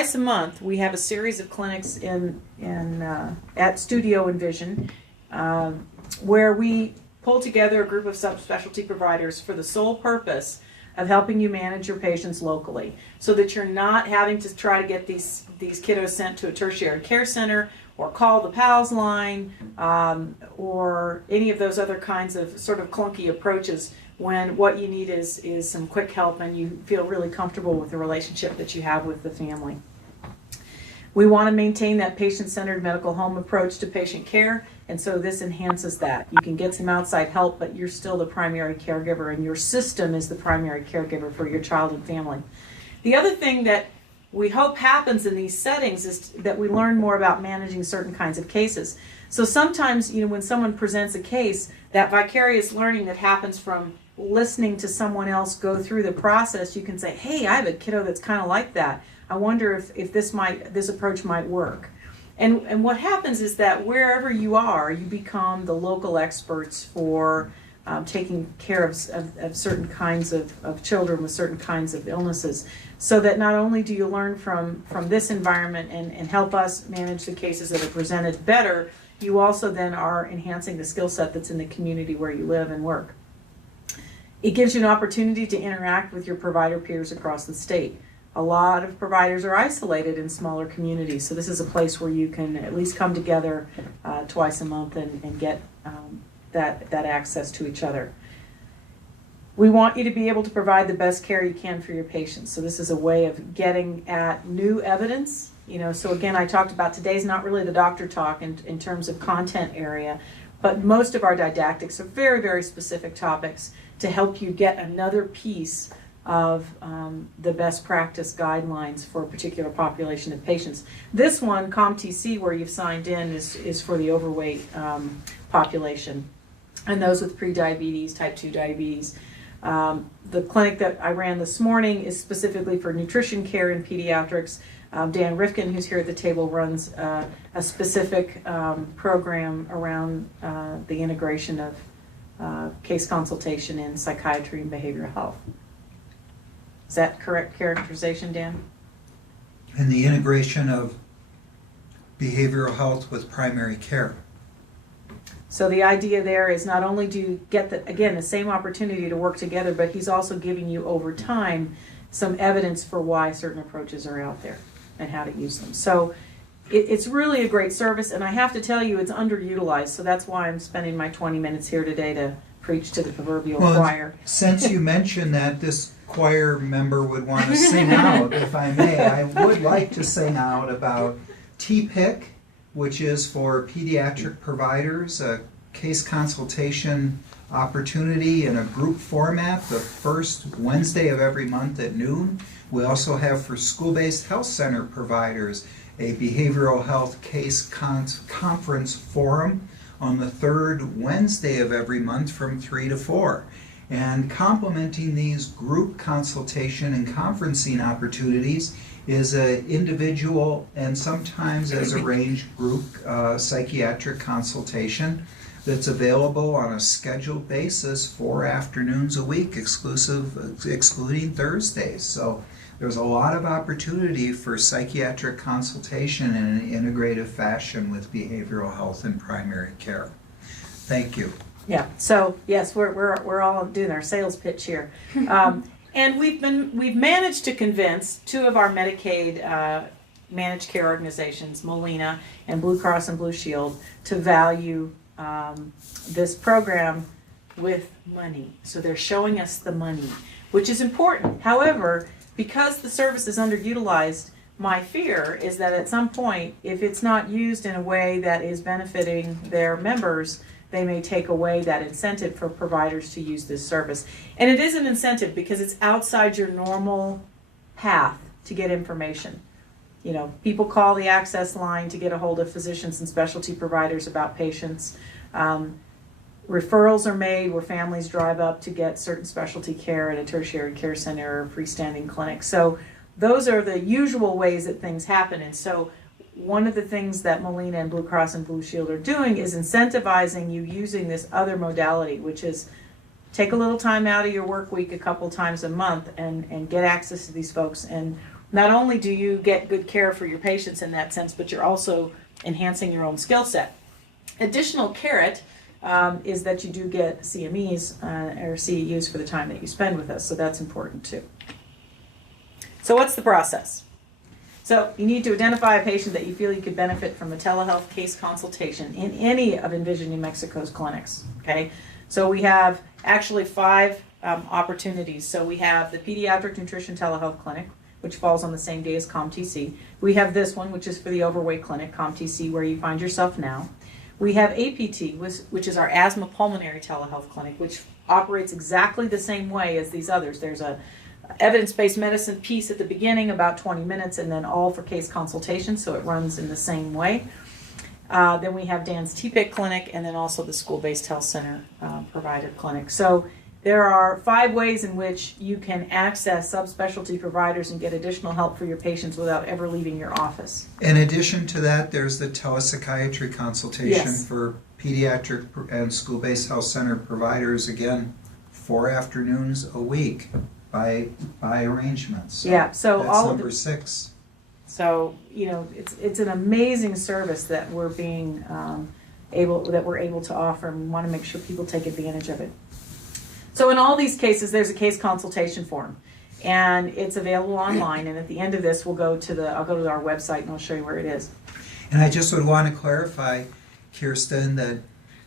twice a month, we have a series of clinics at Studio Envision, where we pull together a group of subspecialty providers for the sole purpose of helping you manage your patients locally, so that you're not having to try to get these kiddos sent to a tertiary care center or call the PALS line or any of those other kinds of sort of clunky approaches, when what you need is some quick help and you feel really comfortable with the relationship that you have with the family. We want to maintain that patient-centered medical home approach to patient care, and so this enhances that. You can get some outside help, but you're still the primary caregiver, and your system is the primary caregiver for your child and family. The other thing that we hope happens in these settings is that we learn more about managing certain kinds of cases. So sometimes, when someone presents a case, that vicarious learning that happens from listening to someone else go through the process, you can say, hey, I have a kiddo that's kind of like that. I wonder if this approach might work. And what happens is that wherever you are, you become the local experts for taking care of certain kinds of children with certain kinds of illnesses, so that not only do you learn from this environment and help us manage the cases that are presented better, you also then are enhancing the skill set that's in the community where you live and work. It gives you an opportunity to interact with your provider peers across the state. A lot of providers are isolated in smaller communities, so this is a place where you can at least come together twice a month and get that access to each other. We want you to be able to provide the best care you can for your patients, so this is a way of getting at new evidence. So again, I talked about today's not really the doctor talk in terms of content area, but most of our didactics are very, very specific topics to help you get another piece of the best practice guidelines for a particular population of patients. This one, COMM, where you've signed in, is for the overweight population and those with prediabetes, type 2 diabetes. The clinic that I ran this morning is specifically for nutrition care in pediatrics. Dan Rifkin, who's here at the table, runs a specific program around the integration of case consultation in psychiatry and behavioral health. Is that correct characterization, Dan? And the integration of behavioral health with primary care. So the idea there is not only do you get, the same opportunity to work together, but he's also giving you over time some evidence for why certain approaches are out there and how to use them. So it's really a great service, and I have to tell you it's underutilized, so that's why I'm spending my 20 minutes here today to preach to the proverbial choir. Since you mentioned that this choir member would want to sing out, if I may, I would like to sing out about TPIC, which is for pediatric providers, a case consultation opportunity in a group format the first Wednesday of every month at noon. We also have for school-based health center providers a behavioral health case conference forum on the third Wednesday of every month from 3 to 4. And complementing these group consultation and conferencing opportunities is an individual and sometimes as arranged group psychiatric consultation that's available on a scheduled basis 4 afternoons a week, excluding Thursdays. So there's a lot of opportunity for psychiatric consultation in an integrative fashion with behavioral health and primary care. Thank you. Yeah. So yes, we're all doing our sales pitch here, and we've managed to convince 2 of our Medicaid managed care organizations, Molina and Blue Cross and Blue Shield, to value this program with money. So they're showing us the money, which is important. However, because the service is underutilized, my fear is that at some point, if it's not used in a way that is benefiting their members, they may take away that incentive for providers to use this service. And it is an incentive because it's outside your normal path to get information. People call the access line to get a hold of physicians and specialty providers about patients. Referrals are made where families drive up to get certain specialty care at a tertiary care center or freestanding clinic. So those are the usual ways that things happen. And so one of the things that Molina and Blue Cross and Blue Shield are doing is incentivizing you using this other modality, which is take a little time out of your work week a couple times a month and get access to these folks and not only do you get good care for your patients in that sense, but you're also enhancing your own skill set. Additional carrot is that you do get CMEs or CEUs for the time that you spend with us, so that's important too. So what's the process? So you need to identify a patient that you feel you could benefit from a telehealth case consultation in any of Envision New Mexico's clinics, okay? So we have actually 5 opportunities. So we have the Pediatric Nutrition Telehealth Clinic, which falls on the same day as COMM-TC. We have this one, which is for the overweight clinic, COMM-TC, where you find yourself now. We have APT, which is our asthma pulmonary telehealth clinic, which operates exactly the same way as these others. There's a evidence-based medicine piece at the beginning, about 20 minutes, and then all for case consultation, so it runs in the same way. Then we have Dan's TPIC clinic, and then also the school-based health center provider clinic. So there are 5 ways in which you can access subspecialty providers and get additional help for your patients without ever leaving your office. In addition to that, there's the telepsychiatry consultation Yes. for pediatric and school-based health center providers, again, 4 afternoons a week by arrangement. So Yeah, so that's all of number the, 6. so you know it's an amazing service that we're being able to offer, and we want to make sure people take advantage of it. So in all these cases, there's a case consultation form, and it's available online. And at the end of this, I'll go to our website and I'll show you where it is. And I just would want to clarify, Kirsten, that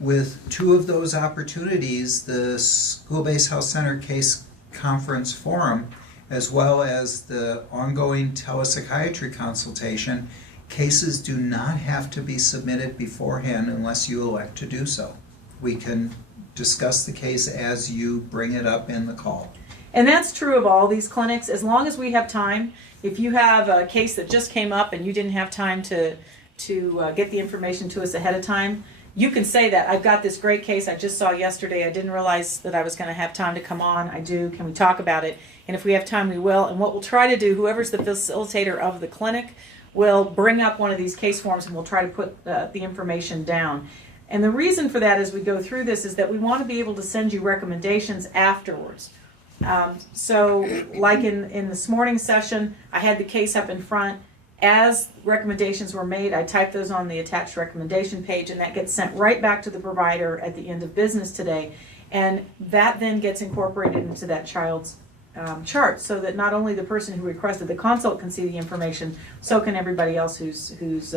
with 2 of those opportunities, the school-based health center case conference forum, as well as the ongoing telepsychiatry consultation, cases do not have to be submitted beforehand unless you elect to do so. We can discuss the case as you bring it up in the call. And that's true of all these clinics. As long as we have time, if you have a case that just came up and you didn't have time to get the information to us ahead of time, you can say that. I've got this great case I just saw yesterday. I didn't realize that I was going to have time to come on. I do. Can we talk about it? And if we have time, we will. And what we'll try to do, whoever's the facilitator of the clinic will bring up one of these case forms and we'll try to put the information down. And the reason for that as we go through this is that we want to be able to send you recommendations afterwards. So like in this morning's session, I had the case up in front. As recommendations were made, I typed those on the attached recommendation page, and that gets sent right back to the provider at the end of business today. And that then gets incorporated into that child's chart, so that not only the person who requested the consult can see the information, so can everybody else who's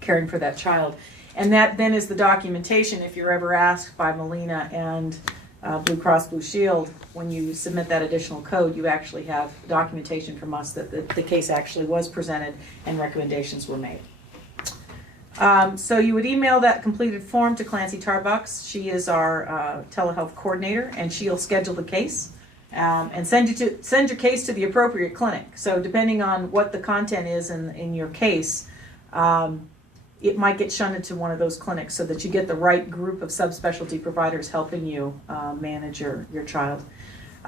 caring for that child. And that then is the documentation if you're ever asked by Molina and Blue Cross Blue Shield, when you submit that additional code, you actually have documentation from us that the case actually was presented and recommendations were made. So you would email that completed form to Clancy Tarbucks. She is our telehealth coordinator, and she'll schedule the case and send your case to the appropriate clinic. So depending on what the content is in your case, it might get shunted to one of those clinics so that you get the right group of subspecialty providers helping you manage your child.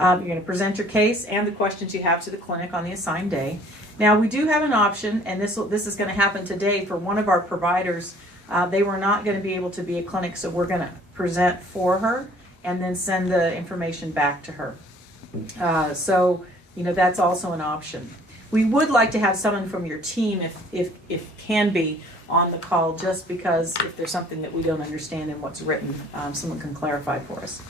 You're going to present your case and the questions you have to the clinic on the assigned day. Now, we do have an option, and this is going to happen today for one of our providers. They were not going to be able to be at clinic, so we're going to present for her and then send the information back to her. So, that's also an option. We would like to have someone from your team, if can be, on the call, just because if there's something that we don't understand in what's written, someone can clarify for us.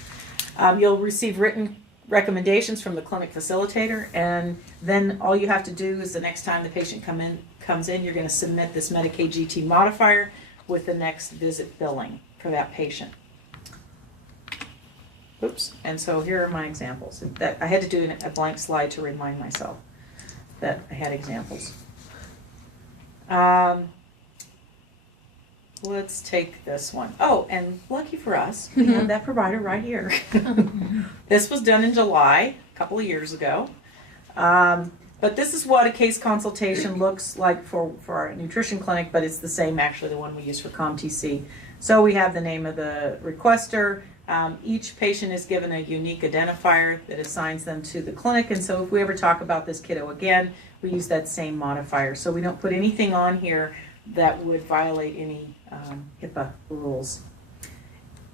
You'll receive written recommendations from the clinic facilitator, and then all you have to do is the next time the patient comes in, you're going to submit this Medicaid GT modifier with the next visit billing for that patient. Oops. And so here are my examples. I had to do a blank slide to remind myself that I had examples. Let's take this one. Oh, and lucky for us, we have that provider right here. This was done in July, a couple of years ago. But this is what a case consultation looks like for our nutrition clinic, but it's the same, actually, the one we use for COMM-TC. So we have the name of the requester. Each patient is given a unique identifier that assigns them to the clinic, and so if we ever talk about this kiddo again, we use that same modifier. So we don't put anything on here that would violate any HIPAA rules.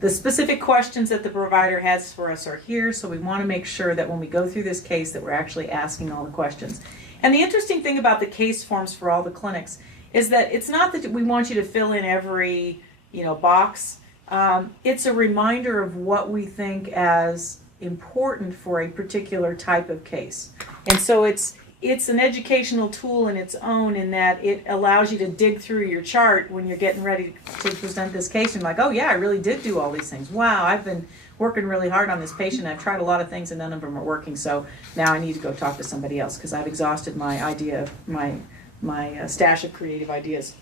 The specific questions that the provider has for us are here, so we want to make sure that when we go through this case that we're actually asking all the questions. And the interesting thing about the case forms for all the clinics is that it's not that we want you to fill in every, box. It's a reminder of what we think as important for a particular type of case. And so it's an educational tool in its own, in that it allows you to dig through your chart when you're getting ready to present this case and like, oh yeah, I really did do all these things. Wow, I've been working really hard on this patient. I've tried a lot of things and none of them are working. So now I need to go talk to somebody else because I've exhausted my stash of creative ideas.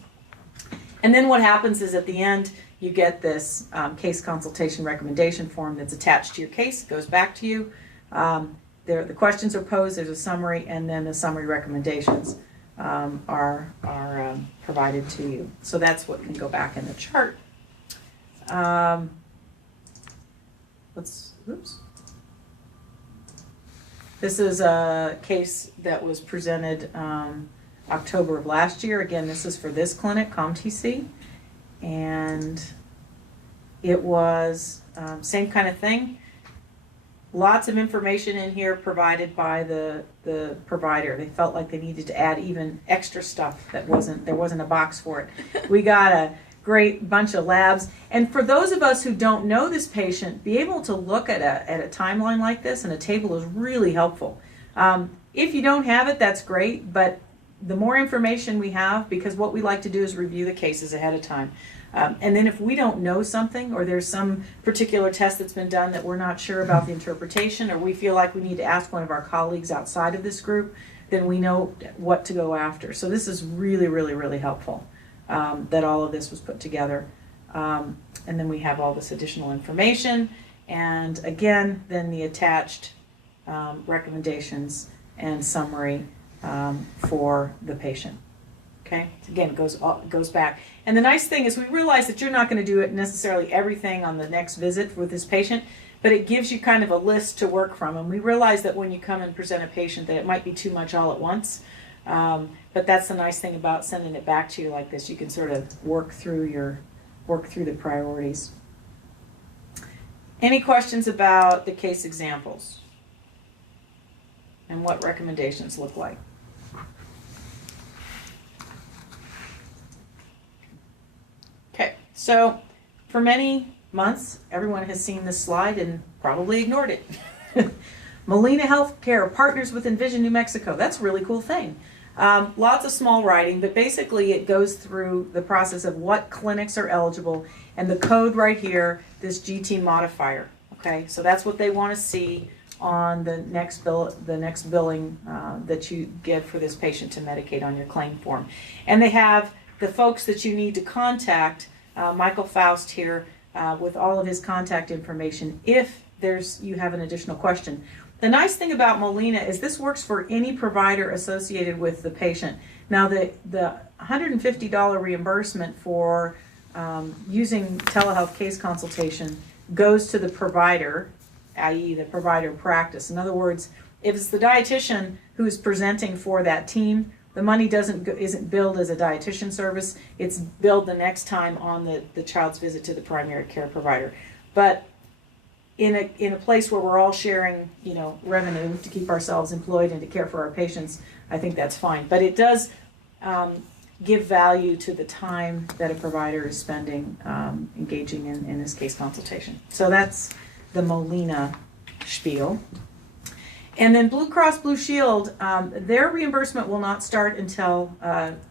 And then what happens is at the end, you get this case consultation recommendation form that's attached to your case. It goes back to you. The questions are posed, there's a summary, and then the summary recommendations are provided to you. So that's what can go back in the chart. This is a case that was presented October of last year. Again, this is for this clinic, COMM, and it was same kind of thing. Lots of information in here provided by the provider. They felt like they needed to add even extra stuff there wasn't a box for it. We got a great bunch of labs. And for those of us who don't know this patient, be able to look at a timeline like this and a table is really helpful. If you don't have it, that's great, but the more information we have, because what we like to do is review the cases ahead of time. And then if we don't know something, or there's some particular test that's been done that we're not sure about the interpretation, or we feel like we need to ask one of our colleagues outside of this group, then we know what to go after. So this is really, really, really helpful that all of this was put together. And then we have all this additional information. And again, then the attached recommendations and summary for the patient. Okay, again, it goes back. And the nice thing is we realize that you're not going to do it necessarily everything on the next visit with this patient, but it gives you kind of a list to work from. And we realize that when you come and present a patient that it might be too much all at once. But that's the nice thing about sending it back to you like this. You can sort of work through the priorities. Any questions about the case examples and what recommendations look like? Okay, so for many months, everyone has seen this slide and probably ignored it. Molina Health Care partners with Envision New Mexico. That's a really cool thing. Lots of small writing, but basically it goes through the process of what clinics are eligible and the code right here, this GT modifier. Okay, so that's what they want to see on the next billing that you get for this patient to medicate on your claim form. And they have the folks that you need to contact, Michael Faust here, with all of his contact information if you have an additional question. The nice thing about Molina is this works for any provider associated with the patient. Now the $150 reimbursement for using telehealth case consultation goes to the provider, i.e. the provider practice. In other words, if it's the dietitian who's presenting for that team, the money isn't billed as a dietitian service. It's billed the next time on the child's visit to the primary care provider. But in a place where we're all sharing, revenue to keep ourselves employed and to care for our patients, I think that's fine. But it does give value to the time that a provider is spending engaging in this case consultation. So that's the Molina spiel. And then Blue Cross Blue Shield, their reimbursement will not start until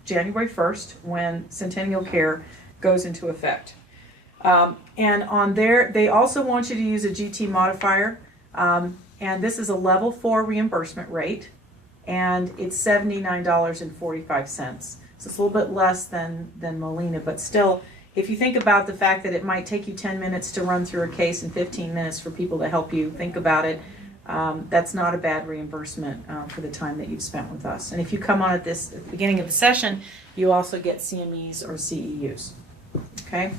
January 1st when Centennial Care goes into effect. And on they also want you to use a GT modifier, and this is a level 4 reimbursement rate, and it's $79.45. So it's a little bit less than Molina, but still, if you think about the fact that it might take you 10 minutes to run through a case and 15 minutes for people to help you think about it, that's not a bad reimbursement for the time that you've spent with us. And if you come on at the beginning of the session, you also get CMEs or CEUs. Okay,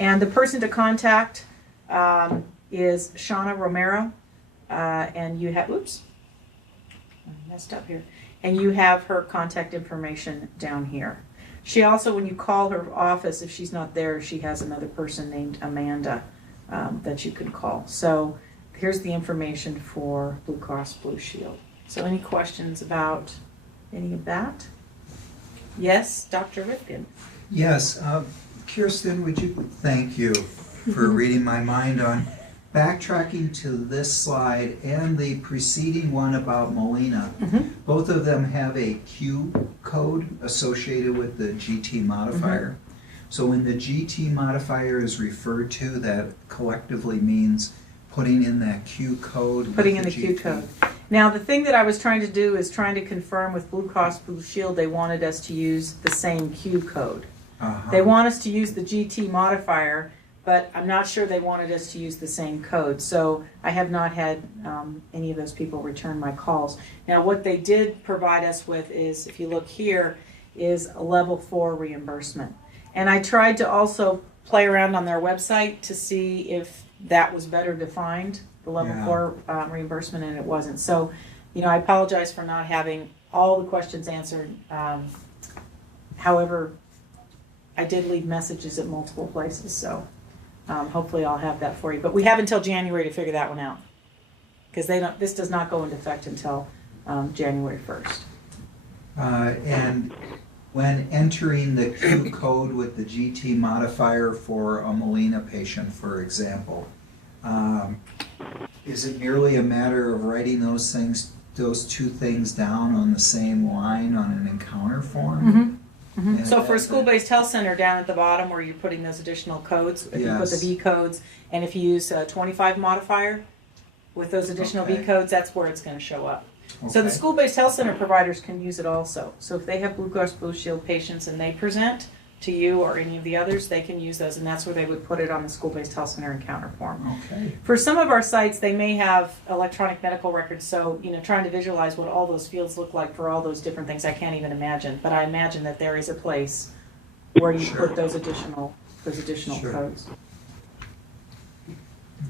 and the person to contact is Shauna Romero, and you have, I messed up here, and you have her contact information down here. She also, when you call her office, if she's not there, she has another person named Amanda that you can call. So here's the information for Blue Cross Blue Shield. So any questions about any of that? Yes, Dr. Rifkin. Yes, Kirsten, thank you for reading my mind on backtracking to this slide and the preceding one about Molina. Both of them have a Q code associated with the GT modifier. So when the GT modifier is referred to, that collectively means putting in that Q code. Putting in the Q code. Now, the thing that I was trying to do is trying to confirm with Blue Cross Blue Shield, they wanted us to use the same Q code. They want us to use the GT modifier, but I'm not sure they wanted us to use the same code. So I have not had any of those people return my calls. Now, what they did provide us with is, if you look here, is a level 4 reimbursement. And I tried to also play around on their website to see if that was better defined, the level 4 reimbursement, and it wasn't. So, I apologize for not having all the questions answered. However, I did leave messages at multiple places, so hopefully I'll have that for you. But we have until January to figure that one out, because this does not go into effect until January 1st. And when entering the Q code with the GT modifier for a Molina patient, for example, is it merely a matter of writing those two things down on the same line on an encounter form? So for a school-based health center, down at the bottom where you're putting those additional codes, if you put the V codes, and if you use a 25 modifier with those additional V codes, that's where it's going to show up. So the school-based health center providers can use it also. So if they have Blue Cross Blue Shield patients and they present to you or any of the others, they can use those, and that's where they would put it on the school-based health center encounter form. For some of our sites, they may have electronic medical records, so trying to visualize what all those fields look like for all those different things, I can't even imagine. But I imagine that there is a place where you put those additional codes.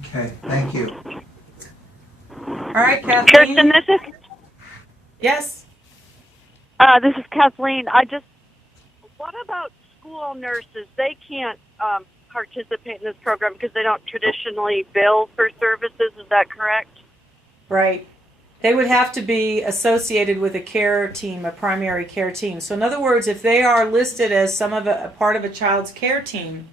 Okay, thank you. All right, Kathleen. Kirsten, this is Yes. This is Kathleen. What about school nurses? They can't participate in this program because they don't traditionally bill for services. Is that correct? Right. They would have to be associated with a care team, a primary care team. So in other words, if they are listed as a part of a child's care team,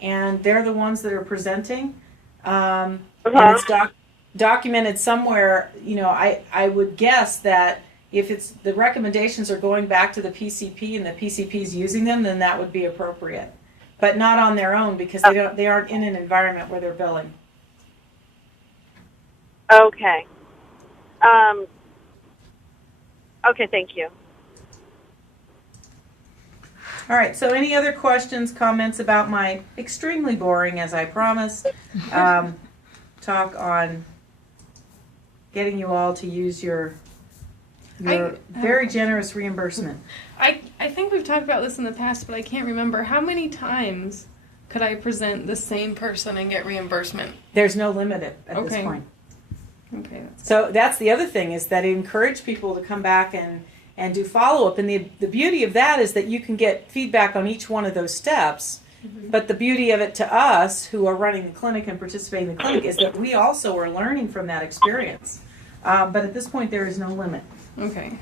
and they're the ones that are presenting, and it's documented somewhere, I would guess that if the recommendations are going back to the PCP and the PCP is using them, then that would be appropriate, but not on their own because they aren't in an environment where they're billing. Okay. Okay, thank you. All right, so any other questions, comments about my extremely boring, as I promised, talk on getting you all to use your very generous reimbursement? I think we've talked about this in the past, but I can't remember. How many times could I present the same person and get reimbursement? There's no limit at this point. Okay. So that's the other thing, is that it encouraged people to come back and do follow-up. And the beauty of that is that you can get feedback on each one of those steps. But the beauty of it to us who are running the clinic and participating in the clinic is that we also are learning from that experience. But at this point, there is no limit. Okay.